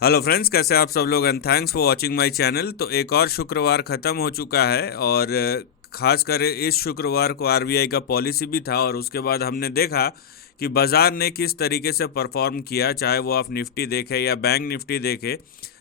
Hello friends, कैसे आप सब लोग and thanks for watching my channel. तो एक और शुक्रवार ख़त्म हो चुका है और खासकर इस शुक्रवार को आरबीआई का पॉलिसी भी था और उसके बाद हमने देखा कि बाज़ार ने किस तरीके से परफॉर्म किया। चाहे वो आप निफ्टी देखें या बैंक निफ्टी देखें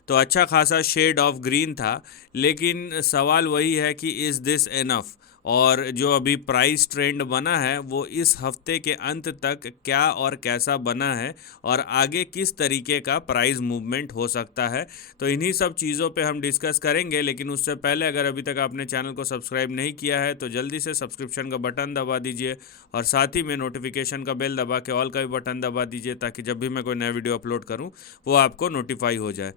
तो अच्छा खासा शेड ऑफ ग्रीन था। लेकिन सवाल वही है कि इज़ दिस इनफ, और जो अभी प्राइस ट्रेंड बना है वो इस हफ्ते के अंत तक क्या और कैसा बना है और आगे किस तरीके का प्राइस मूवमेंट हो सकता है। तो इन्हीं सब चीज़ों पे हम डिस्कस करेंगे। लेकिन उससे पहले अगर अभी तक आपने चैनल को सब्सक्राइब नहीं किया है तो जल्दी से सब्सक्रिप्शन का बटन दबा दीजिए और साथ ही में नोटिफिकेशन का बेल दबा के ऑल का भी बटन दबा दीजिए ताकि जब भी मैं कोई नया वीडियो अपलोड करूँ वो आपको नोटिफाई हो जाए।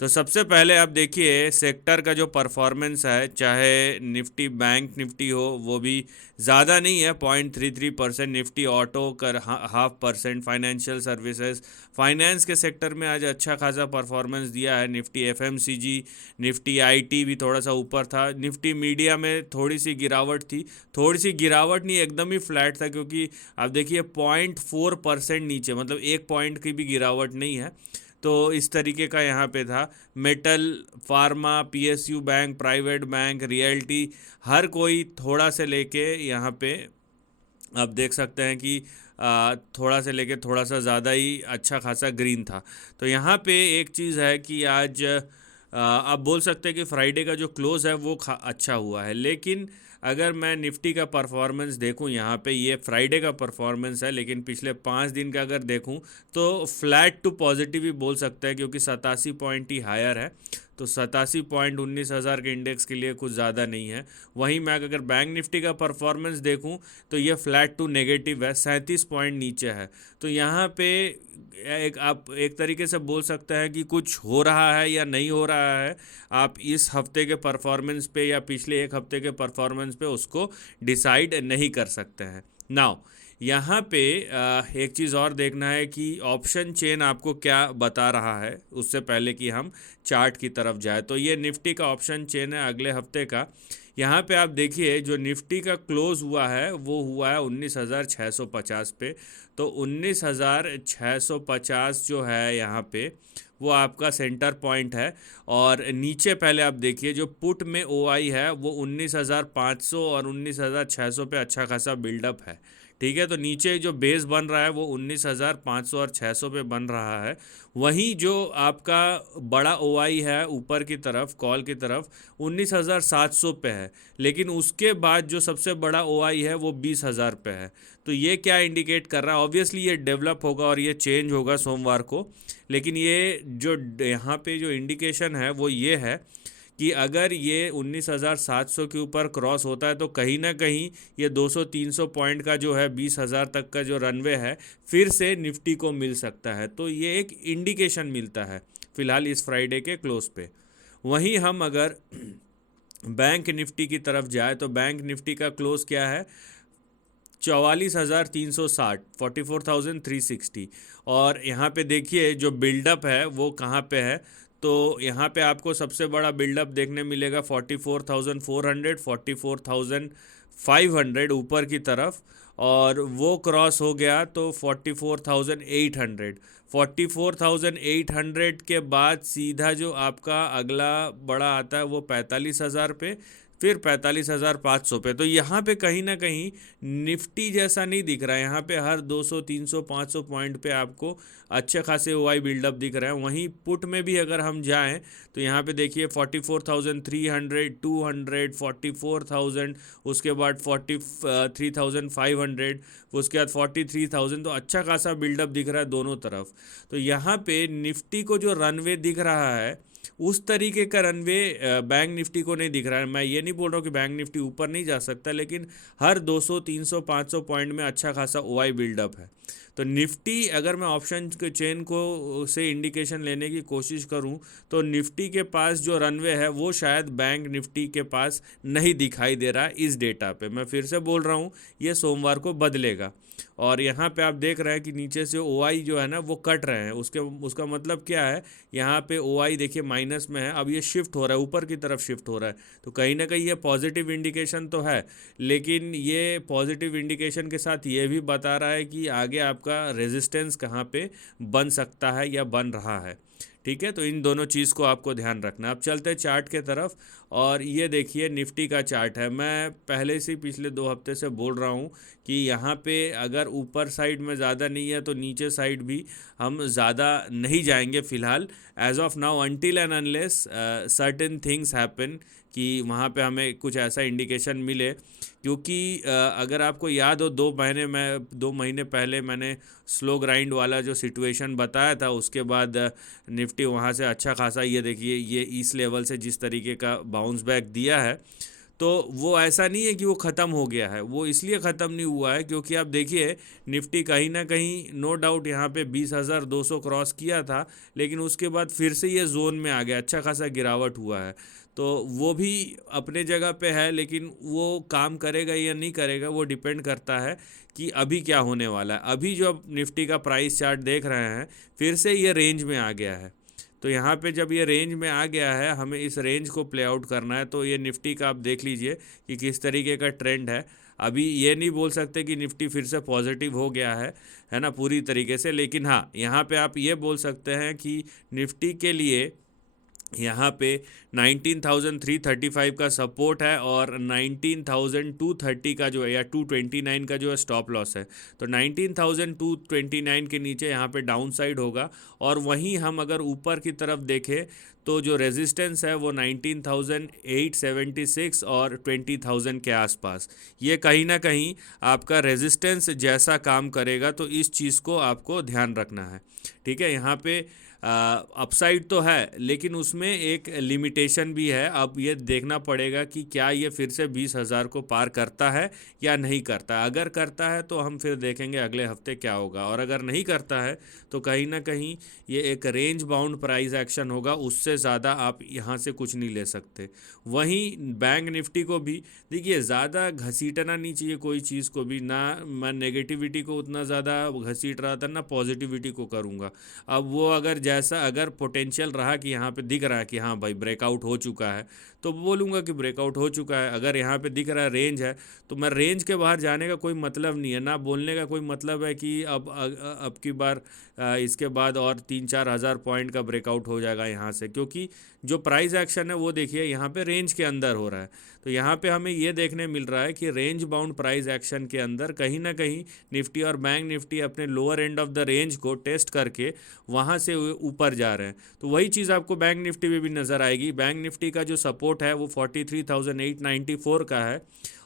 तो सबसे पहले आप देखिए सेक्टर का जो परफॉर्मेंस है, चाहे निफ्टी बैंक निफ्टी हो वो भी ज़्यादा नहीं है, 0.33%। निफ्टी ऑटो कर 0.5%। फाइनेंशियल सर्विसेज फाइनेंस के सेक्टर में आज अच्छा खासा परफॉर्मेंस दिया है। निफ्टी एफएमसीजी, निफ्टी आईटी भी थोड़ा सा ऊपर था। निफ्टी मीडिया में थोड़ी सी गिरावट थी, थोड़ी सी गिरावट नहीं, एकदम ही फ्लैट था, क्योंकि आप देखिए 0.4% नीचे, मतलब 1 पॉइंट की भी गिरावट नहीं है। तो इस तरीके का यहाँ पे था। Metal, pharma, PSU bank, private bank, realty, हर कोई थोड़ा से लेके यहाँ पे आप देख सकते हैं कि थोड़ा से लेके थोड़ा सा ज़्यादा ही अच्छा खासा ग्रीन था। तो यहाँ पे एक चीज़ है कि आज आप बोल सकते हैं कि फ्राइडे का जो क्लोज़ है वो अच्छा हुआ है। लेकिन अगर मैं निफ्टी का परफॉर्मेंस देखूं, यहाँ पे ये फ्राइडे का परफॉर्मेंस है, लेकिन पिछले 5 दिन का अगर देखूं तो फ्लैट टू पॉजिटिव ही बोल सकते हैं, क्योंकि 87 पॉइंट ही हायर है। तो 87 पॉइंट 19,000 के इंडेक्स के लिए कुछ ज़्यादा नहीं है। वहीं मैं अगर बैंक निफ्टी का परफॉर्मेंस देखूं तो ये फ्लैट टू नेगेटिव है, 37 पॉइंट नीचे है। तो यहाँ पे आप एक तरीके से बोल सकते हैं कि कुछ हो रहा है या नहीं हो रहा है। आप इस हफ्ते के परफॉर्मेंस पे या पिछले एक हफ्ते के परफॉर्मेंस पे उसको डिसाइड नहीं कर सकते हैं। नाउ यहाँ पे एक चीज़ और देखना है कि ऑप्शन चेन आपको क्या बता रहा है, उससे पहले कि हम चार्ट की तरफ जाए। तो ये निफ्टी का ऑप्शन चेन है अगले हफ्ते का। यहाँ पे आप देखिए जो निफ्टी का क्लोज हुआ है वो हुआ है 19,650 पे। तो 19,650 जो है यहाँ पे वो आपका सेंटर पॉइंट है। और नीचे पहले आप देखिए जो पुट में ओआई है वो 19,500 और 19,600 पे अच्छा खासा बिल्डअप है। ठीक है, तो नीचे जो बेस बन रहा है वो 19,500 और 600 पे बन रहा है। वहीं जो आपका बड़ा ओआई है ऊपर की तरफ कॉल की तरफ 19,700 पे है। लेकिन उसके बाद जो सबसे बड़ा ओआई है वो 20,000 पे है। तो ये क्या इंडिकेट कर रहा है? ऑब्वियसली ये डेवलप होगा और ये चेंज होगा सोमवार को। लेकिन ये जो यहाँ पे जो इंडिकेशन है वो ये है कि अगर ये 19,700 के ऊपर क्रॉस होता है तो कहीं ना कहीं ये 200-300 पॉइंट का जो है 20,000 तक का जो रनवे है फिर से निफ्टी को मिल सकता है। तो ये एक इंडिकेशन मिलता है फिलहाल इस फ्राइडे के क्लोज पे। वहीं हम अगर बैंक निफ्टी की तरफ जाए तो बैंक निफ्टी का क्लोज क्या है? 44,360, 44,360। और यहाँ पे देखिए जो बिल्डअप है वो कहाँ पे है? तो यहाँ पे आपको सबसे बड़ा बिल्डअप देखने मिलेगा 44,400, 44,500 ऊपर की तरफ। और वो क्रॉस हो गया तो 44,800, 44,800 के बाद सीधा जो आपका अगला बड़ा आता है वो 45,000 पे, फिर 45,500 पे। तो यहाँ पे कहीं ना कहीं निफ्टी जैसा नहीं दिख रहा है। यहाँ पे हर 200 300 500 पॉइंट पे आपको अच्छे खासे ओआई बिल्डअप दिख रहे हैं। वहीं पुट में भी अगर हम जाएं तो यहाँ पे देखिए 44,300, 200, 44,000, उसके बाद 43,500, उसके बाद 43,000। तो अच्छा खासा बिल्डअप दिख रहा है दोनों तरफ। तो यहाँ पे निफ्टी को जो रनवे दिख रहा है उस तरीके का रनवे बैंक निफ्टी को नहीं दिख रहा है। मैं ये नहीं बोल रहा हूँ कि बैंक निफ्टी ऊपर नहीं जा सकता, लेकिन हर 200 300 500 पॉइंट में अच्छा खासा ओआई बिल्डअप है। तो निफ्टी अगर मैं ऑप्शन के चेन को से इंडिकेशन लेने की कोशिश करूं तो निफ्टी के पास जो रनवे है वो शायद बैंक निफ्टी के पास नहीं दिखाई दे रहा है इस डेटा पे। मैं फिर से बोल रहा हूं ये सोमवार को बदलेगा। और यहाँ पे आप देख रहे हैं कि नीचे से ओआई जो है ना वो कट रहे हैं। उसका मतलब क्या है? यहाँ पे ओआई देखिए माइनस में है, अब ये शिफ्ट हो रहा है, ऊपर की तरफ शिफ्ट हो रहा है। तो कहीं ना कहीं ये पॉजिटिव इंडिकेशन तो है। लेकिन ये पॉजिटिव इंडिकेशन के साथ ये भी बता रहा है कि आगे आपका रेजिस्टेंस कहाँ पे बन सकता है या बन रहा है। ठीक है, तो इन दोनों चीज़ को आपको ध्यान रखना। अब चलते हैं चार्ट के तरफ, और ये देखिए निफ्टी का चार्ट है। मैं पहले से पिछले 2 हफ्ते से बोल रहा हूँ कि यहाँ पे अगर ऊपर साइड में ज़्यादा नहीं है तो नीचे साइड भी हम ज़्यादा नहीं जाएंगे फ़िलहाल, as of now, until and unless certain things happen, कि वहाँ पे हमें कुछ ऐसा इंडिकेशन मिले। क्योंकि अगर आपको याद हो 2 महीने पहले मैंने स्लो ग्राइंड वाला जो सिचुएशन बताया था, उसके बाद निफ्टी वहाँ से अच्छा खासा, ये देखिए ये इस लेवल से जिस तरीके का बाउंस बैक दिया है, तो वो ऐसा नहीं है कि वो ख़त्म हो गया है। वो इसलिए ख़त्म नहीं हुआ है क्योंकि आप देखिए निफ्टी कहीं ना कहीं नो डाउट यहाँ पे 20,200 क्रॉस किया था, लेकिन उसके बाद फिर से ये जोन में आ गया, अच्छा खासा गिरावट हुआ है। तो वो भी अपने जगह पे है, लेकिन वो काम करेगा या नहीं करेगा वो डिपेंड करता है कि अभी क्या होने वाला है। अभी जो आप निफ्टी का प्राइस चार्ट देख रहे हैं, फिर से ये रेंज में आ गया है। तो यहाँ पे जब ये रेंज में आ गया है, हमें इस रेंज को प्ले आउट करना है। तो ये निफ्टी का आप देख लीजिए कि किस तरीके का ट्रेंड है। अभी ये नहीं बोल सकते कि निफ्टी फिर से पॉजिटिव हो गया है ना, पूरी तरीके से, लेकिन हाँ यहाँ पे आप ये बोल सकते हैं कि निफ्टी के लिए यहाँ पे 19,335 का सपोर्ट है और 19,230 का जो है, या 229 का जो है स्टॉप लॉस है। तो 19,229 के नीचे यहाँ पे डाउन साइड होगा। और वहीं हम अगर ऊपर की तरफ देखें तो जो रेजिस्टेंस है वो 19,876 और 20,000 के आसपास, ये कहीं ना कहीं आपका रेजिस्टेंस जैसा काम करेगा। तो इस चीज़ को आपको ध्यान रखना है। ठीक है, यहाँ पे अपसाइड तो है, लेकिन उसमें एक लिमिटेशन भी है। अब ये देखना पड़ेगा कि क्या ये फिर से 20,000 को पार करता है या नहीं करता। अगर करता है तो हम फिर देखेंगे अगले हफ्ते क्या होगा, और अगर नहीं करता है तो कहीं ना कहीं ये एक रेंज बाउंड प्राइस एक्शन होगा, उससे ज़्यादा आप यहाँ से कुछ नहीं ले सकते। वहीं बैंक निफ्टी को भी देखिए, ज़्यादा घसीटना नहीं चाहिए कोई चीज़ को भी ना। मैं नेगेटिविटी को उतना ज़्यादा घसीट रहा था ना पॉजिटिविटी को करूँगा। अब वो अगर पोटेंशियल रहा कि यहाँ पे दिख रहा है कि हाँ भाई ब्रेकआउट हो चुका है, तो बोलूँगा कि ब्रेकआउट हो चुका है। अगर यहाँ पे दिख रहा है रेंज है, तो मैं रेंज के बाहर जाने का कोई मतलब नहीं है ना, बोलने का कोई मतलब है कि अब की बार इसके बाद और 3-4 हज़ार पॉइंट का ब्रेकआउट हो जाएगा यहाँ से, क्योंकि जो प्राइस एक्शन है वो देखिए यहाँ पे रेंज के अंदर हो रहा है। तो यहाँ पे हमें ये देखने मिल रहा है कि रेंज बाउंड प्राइस एक्शन के अंदर कहीं ना कहीं निफ्टी और बैंक निफ्टी अपने lower end of the range को टेस्ट करके वहाँ से ऊपर जा रहे हैं। तो वही चीज़ आपको बैंक निफ्टी में भी नज़र आएगी। बैंक निफ्टी का जो सपोर्ट है वो 43,894 का है,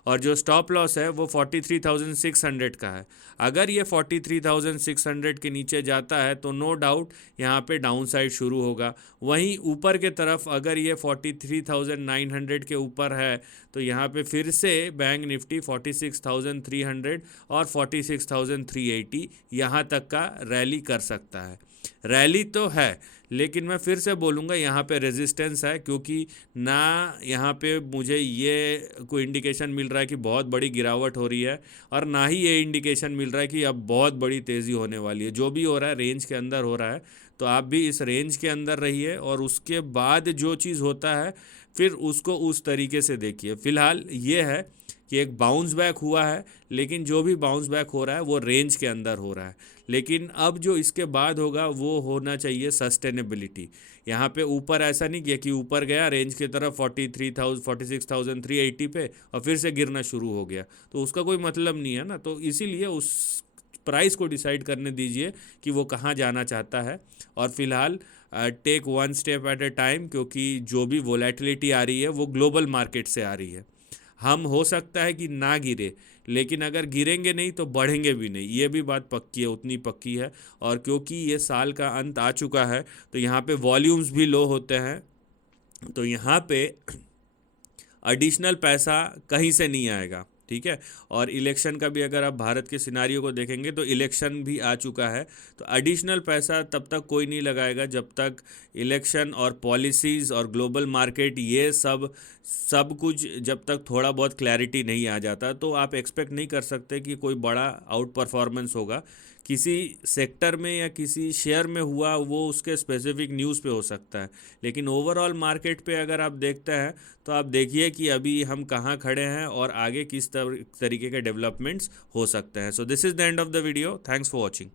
और जो स्टॉप लॉस है वो 43,600 का है। अगर ये 43,600 के नीचे जाता है तो नो डाउट यहाँ पे डाउन साइड शुरू होगा। वहीं ऊपर के तरफ अगर ये 43,900 के ऊपर है तो यहाँ पे फिर से बैंक निफ्टी 46,300 और 46,380 यहाँ तक का रैली कर सकता है। रैली तो है, लेकिन मैं फिर से बोलूँगा यहाँ पे रेजिस्टेंस है, क्योंकि ना यहाँ पे मुझे ये कोई इंडिकेशन मिल रहा है कि बहुत बड़ी गिरावट हो रही है, और ना ही ये इंडिकेशन मिल रहा है कि अब बहुत बड़ी तेज़ी होने वाली है। जो भी हो रहा है रेंज के अंदर हो रहा है, तो आप भी इस रेंज के अंदर रहिए, और उसके बाद जो चीज़ होता है फिर उसको उस तरीके से देखिए। फ़िलहाल ये है कि एक बाउंस बैक हुआ है, लेकिन जो भी बाउंस बैक हो रहा है वो रेंज के अंदर हो रहा है। लेकिन अब जो इसके बाद होगा वो होना चाहिए सस्टेनेबिलिटी। यहाँ पे ऊपर ऐसा नहीं किया कि ऊपर गया रेंज की तरफ 46,380 पे और फिर से गिरना शुरू हो गया, तो उसका कोई मतलब नहीं है ना। तो इसीलिए उस प्राइस को डिसाइड करने दीजिए कि वो कहाँ जाना चाहता है। और फिलहाल take one step at a time, क्योंकि जो भी वोलेटिलिटी आ रही है वो ग्लोबल मार्केट से आ रही है। हम हो सकता है कि ना गिरे, लेकिन अगर गिरेंगे नहीं तो बढ़ेंगे भी नहीं, ये भी बात पक्की है, उतनी पक्की है। और क्योंकि ये साल का अंत आ चुका है तो यहाँ पे वॉल्यूम्स भी लो होते हैं, तो यहाँ पे एडिशनल पैसा कहीं से नहीं आएगा। ठीक है, और इलेक्शन का भी अगर आप भारत के सिनारियो को देखेंगे तो इलेक्शन भी आ चुका है, तो एडिशनल पैसा तब तक कोई नहीं लगाएगा जब तक इलेक्शन और पॉलिसीज़ और ग्लोबल मार्केट ये सब कुछ जब तक थोड़ा बहुत क्लैरिटी नहीं आ जाता, तो आप एक्सपेक्ट नहीं कर सकते कि कोई बड़ा आउट परफॉर्मेंस होगा। किसी सेक्टर में या किसी शेयर में हुआ वो उसके स्पेसिफिक न्यूज़ पे हो सकता है, लेकिन ओवरऑल मार्केट पे अगर आप देखते हैं तो आप देखिए कि अभी हम कहाँ खड़े हैं और आगे किस तरीके के डेवलपमेंट्स हो सकते हैं। So this is the end of the video. Thanks for watching.